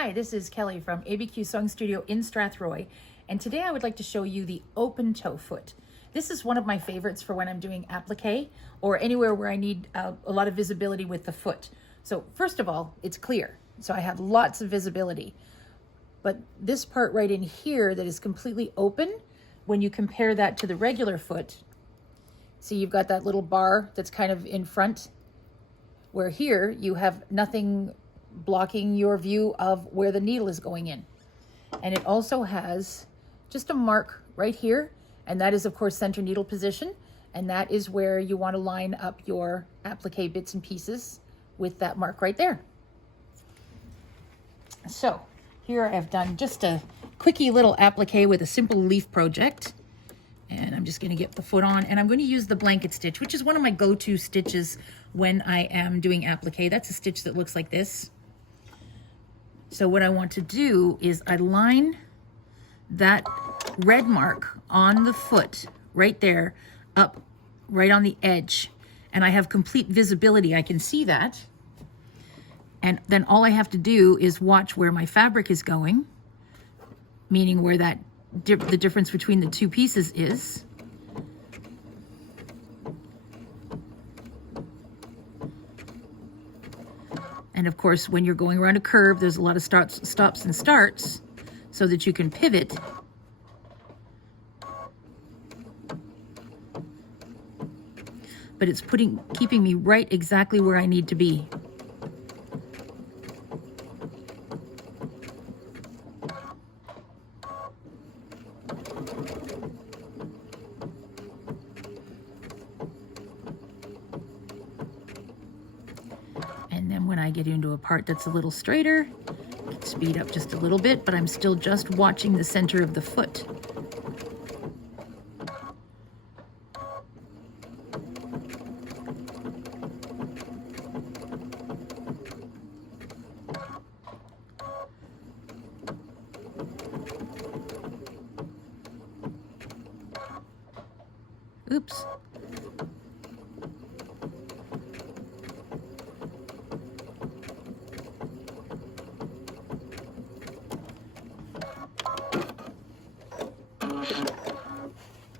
Hi, this is Kelley from ABQ Sewing Studio in Strathroy, and today I would like to show you the open toe foot. This is one of my favorites for when I'm doing applique or anywhere where I need a lot of visibility with the foot. So first of all, it's clear, so I have lots of visibility. But this part right in here that is completely open, when you compare that to the regular foot, see you've got that little bar that's kind of in front, where here you have nothing blocking your view of where the needle is going in. And it also has just a mark right here, and that is of course center needle position, and that is where you want to line up your applique bits and pieces with that mark right there. So here I've done just a quickie little applique with a simple leaf project, and I'm just going to get the foot on, and I'm going to use the blanket stitch, which is one of my go-to stitches when I am doing applique. That's a stitch that looks like this. So what I want to do is I line that red mark on the foot right there up right on the edge, and I have complete visibility. I can see that, and then all I have to do is watch where my fabric is going, meaning where that the difference between the two pieces is. And of course, when you're going around a curve, there's a lot of stops and starts so that you can pivot. But it's keeping me right exactly where I need to be. And then when I get into a part that's a little straighter, I can speed up just a little bit, but I'm still just watching the center of the foot. Oops.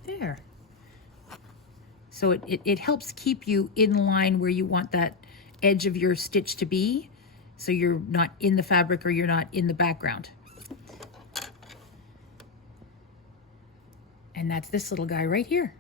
There. So it helps keep you in line where you want that edge of your stitch to be, so you're not in the fabric or you're not in the background. And that's this little guy right here.